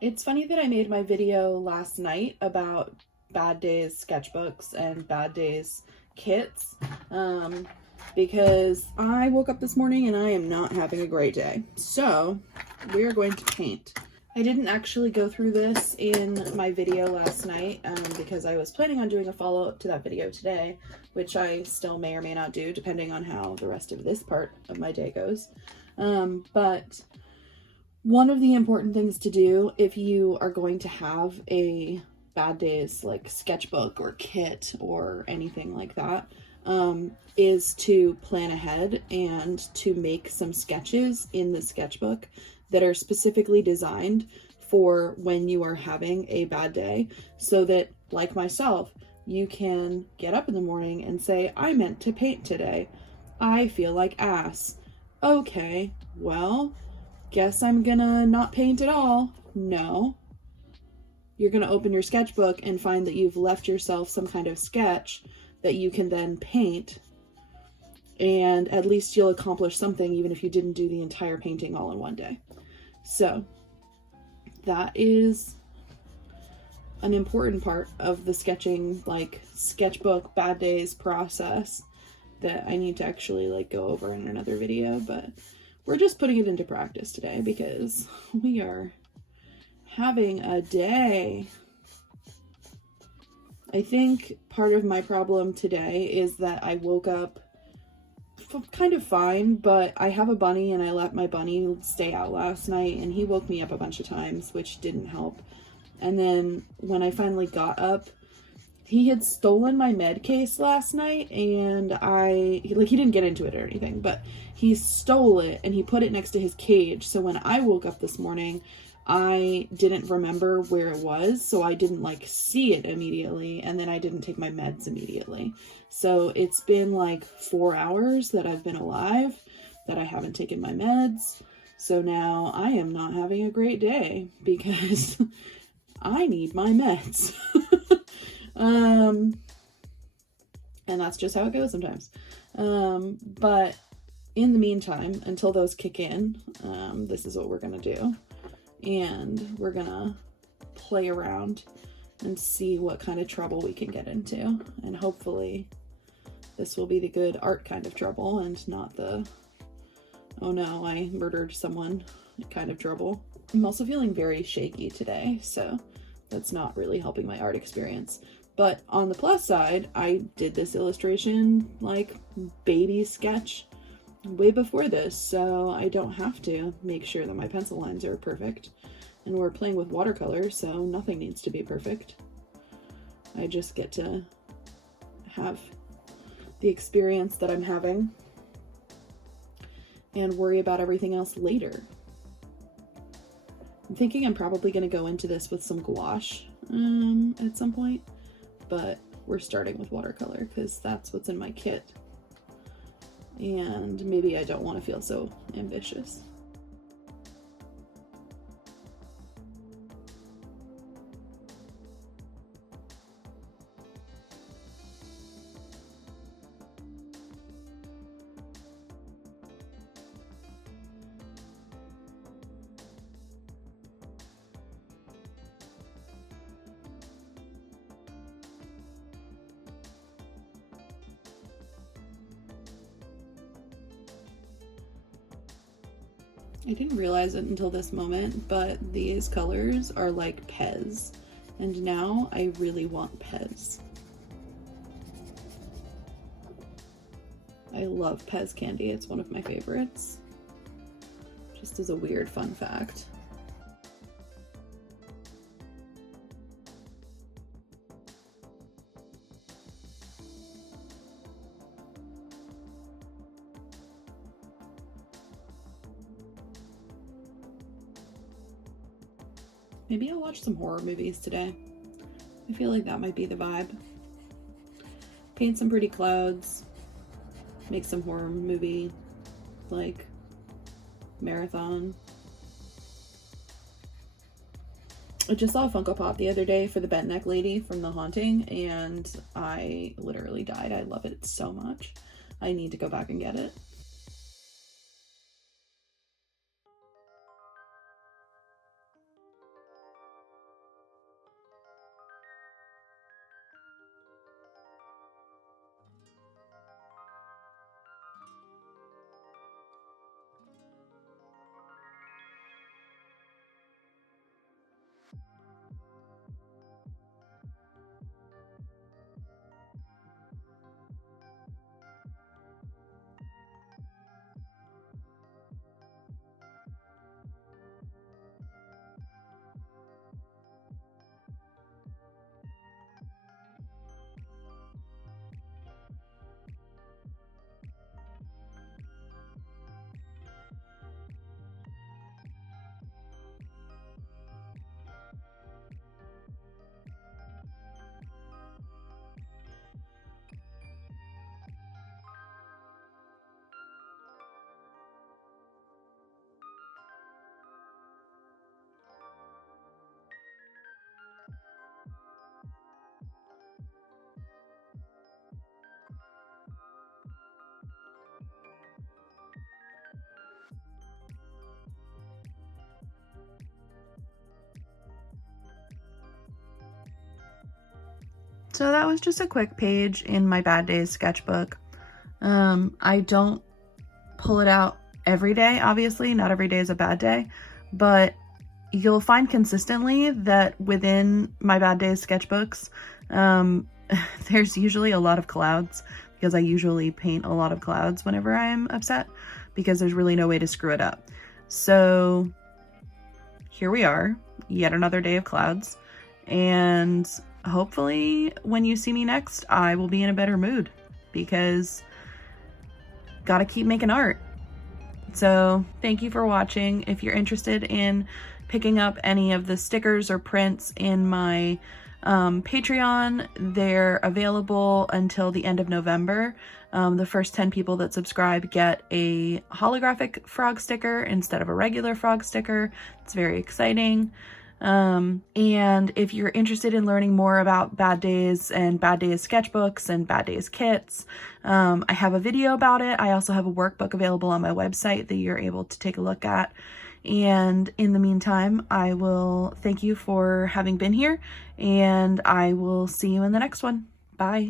It's funny that I made my video last night about bad days sketchbooks and bad days kits, because I woke up this morning and I am not having a great day. So we are going to paint. I didn't actually go through this in my video last night because I was planning on doing a follow-up to that video today, which I still may or may not do depending on how the rest of this part of my day goes. But one of the important things to do if you are going to have a bad days like sketchbook or kit or anything like that is to plan ahead and to make some sketches in the sketchbook that are specifically designed for when you are having a bad day, so that, like myself, you can get up in the morning and say, I meant to paint today. I feel like ass. Okay, well, guess I'm gonna not paint at all. No. You're gonna open your sketchbook and find that you've left yourself some kind of sketch that you can then paint, and at least you'll accomplish something even if you didn't do the entire painting all in one day. So that is an important part of the sketching, like sketchbook bad days process, that I need to actually like go over in another video, but we're just putting it into practice today because we are having a day. I think part of my problem today is that I woke up kind of fine, but I have a bunny and I let my bunny stay out last night and he woke me up a bunch of times, which didn't help. And then when I finally got up, he had stolen my med case last night, and he didn't get into it or anything, but he stole it and he put it next to his cage. So when I woke up this morning, I didn't remember where it was, so I didn't like see it immediately, and then I didn't take my meds immediately. So it's been like 4 hours that I've been alive, that I haven't taken my meds. So now I am not having a great day because I need my meds. And that's just how it goes sometimes. But in the meantime, until those kick in, this is what we're gonna do. And we're gonna play around and see what kind of trouble we can get into. And hopefully this will be the good art kind of trouble and not the, oh no, I murdered someone kind of trouble. I'm also feeling very shaky today, so that's not really helping my art experience. But on the plus side, I did this illustration, like baby sketch, way before this, so I don't have to make sure that my pencil lines are perfect. And we're playing with watercolor, so nothing needs to be perfect. I just get to have the experience that I'm having and worry about everything else later. I'm thinking I'm probably going to go into this with some gouache at some point, but we're starting with watercolor because that's what's in my kit. And maybe I don't want to feel so ambitious. I didn't realize it until this moment, but these colors are like Pez, and now I really want Pez. I love Pez candy, it's one of my favorites. Just as a weird fun fact. Maybe I'll watch some horror movies today. I feel like that might be the vibe. Paint some pretty clouds, make some horror movie, like, marathon. I just saw a Funko Pop the other day for the bent neck lady from The Haunting, and I literally died. I love it so much. I need to go back and get it. So that was just a quick page in my bad days sketchbook. I don't pull it out every day, obviously. Not every day is a bad day, but you'll find consistently that within my bad days sketchbooks, there's usually a lot of clouds, because I usually paint a lot of clouds whenever I'm upset, because there's really no way to screw it up. So here we are, yet another day of clouds, and hopefully when you see me next, I will be in a better mood, because gotta keep making art. So thank you for watching. If you're interested in picking up any of the stickers or prints in my Patreon, they're available until the end of November. The first 10 people that subscribe get a holographic frog sticker instead of a regular frog sticker. It's very exciting. And if you're interested in learning more about bad days and bad days sketchbooks and bad days kits, I have a video about it. I also have a workbook available on my website that you're able to take a look at. And in the meantime, I will thank you for having been here, and I will see you in the next one. Bye.